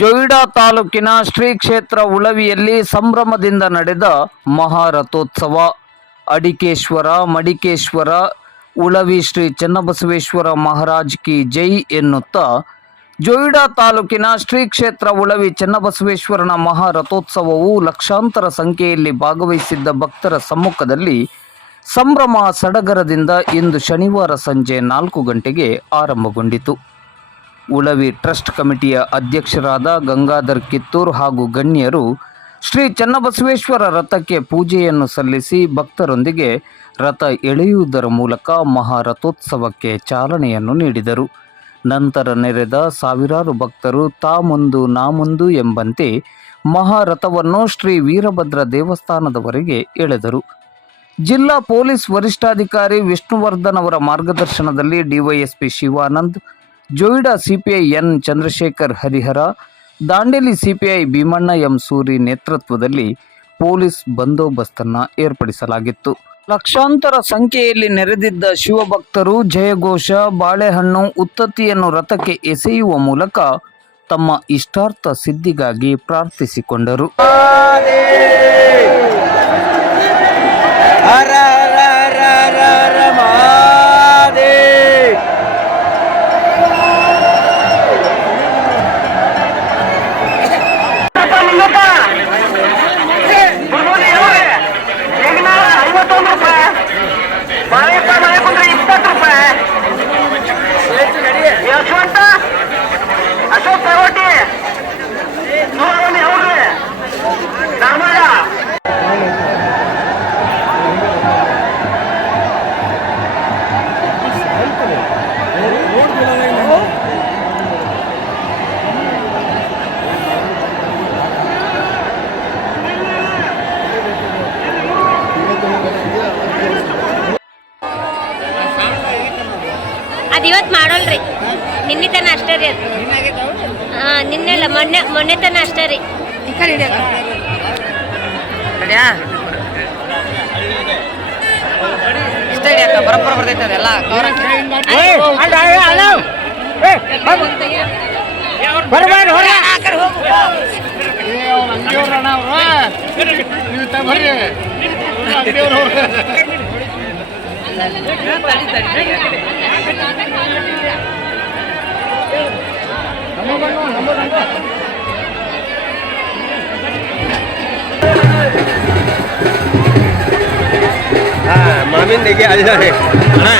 ಜೊಯಿಡಾ ತಾಲೂಕಿನ ಶ್ರೀ ಕ್ಷೇತ್ರ ಉಳವಿಯಲ್ಲಿ ಸಂಭ್ರಮದಿಂದ ನಡೆದ ಮಹಾರಥೋತ್ಸವ. ಅಡಿಕೇಶ್ವರ, ಮಡಿಕೇಶ್ವರ, ಉಳವಿ ಶ್ರೀ ಚನ್ನಬಸವೇಶ್ವರ ಮಹಾರಾಜ್ ಕಿ ಜೈ ಎನ್ನುತ್ತಾ ಜೊಯಿಡಾ ತಾಲೂಕಿನ ಶ್ರೀ ಕ್ಷೇತ್ರ ಉಳವಿ ಚನ್ನಬಸವೇಶ್ವರನ ಮಹಾರಥೋತ್ಸವವು ಲಕ್ಷಾಂತರ ಸಂಖ್ಯೆಯಲ್ಲಿ ಭಾಗವಹಿಸಿದ್ದ ಭಕ್ತರ ಸಮ್ಮುಖದಲ್ಲಿ ಸಂಭ್ರಮ ಸಡಗರದಿಂದ ಇಂದು ಶನಿವಾರ ಸಂಜೆ ನಾಲ್ಕು ಗಂಟೆಗೆ ಆರಂಭಗೊಂಡಿತು. ಉಳವಿ ಟ್ರಸ್ಟ್ ಕಮಿಟಿಯ ಅಧ್ಯಕ್ಷರಾದ ಗಂಗಾಧರ್ ಕಿತ್ತೂರ್ ಹಾಗೂ ಗಣ್ಯರು ಶ್ರೀ ಚನ್ನಬಸವೇಶ್ವರ ರಥಕ್ಕೆ ಪೂಜೆಯನ್ನು ಸಲ್ಲಿಸಿ ಭಕ್ತರೊಂದಿಗೆ ರಥ ಎಳೆಯುವುದರ ಮೂಲಕ ಮಹಾರಥೋತ್ಸವಕ್ಕೆ ಚಾಲನೆಯನ್ನು ನೀಡಿದರು. ನಂತರ ನೆರೆದ ಸಾವಿರಾರು ಭಕ್ತರು ತಾ ಮುಂದು ನಾ ಮುಂದು ಎಂಬಂತೆ ಮಹಾರಥವನ್ನು ಶ್ರೀ ವೀರಭದ್ರ ದೇವಸ್ಥಾನದವರೆಗೆ ಎಳೆದರು. ಜಿಲ್ಲಾ ಪೊಲೀಸ್ ವರಿಷ್ಠಾಧಿಕಾರಿ ವಿಷ್ಣುವರ್ಧನ್ ಅವರ ಮಾರ್ಗದರ್ಶನದಲ್ಲಿ DYSP Shivanand Joida CPI N Chandrashekhar Harihara, Dandeli CPI Bheemanna M Suri ನೇತೃತ್ವದಲ್ಲಿ ಪೊಲೀಸ್ ಬಂದೋಬಸ್ತನ್ನು ಏರ್ಪಡಿಸಲಾಗಿತ್ತು. ಲಕ್ಷಾಂತರ ಸಂಖ್ಯೆಯಲ್ಲಿ ನೆರೆದಿದ್ದ ಶಿವಭಕ್ತರು ಜಯಘೋಷ, ಬಾಳೆಹಣ್ಣು, ಉತ್ತತ್ತಿಯನ್ನು ರಥಕ್ಕೆ ಎಸೆಯುವ ಮೂಲಕ ತಮ್ಮ ಇಷ್ಟಾರ್ಥ ಸಿದ್ಧಿಗಾಗಿ ಪ್ರಾರ್ಥಿಸಿಕೊಂಡರು. ಅದು ಇವತ್ತು ಮಾಡೋಲ್ರಿ. ನಿನ್ನೆ ತನ ಅಷ್ಟೇ ರೀ ಅದು. ಹಾಂ ನಿನ್ನೆಲ್ಲ ಮೊನ್ನೆ ಮೊನ್ನೆ ತನ ಅಷ್ಟೇ ರೀ. ಇಷ್ಟ ಹಿಡಿಯಕ್ಕ ಬರಬ್ಬರ ಬರ್ತೈತೆ ಅದೆಲ್ಲ மாமின் देखिए அதுதான் அண்ணா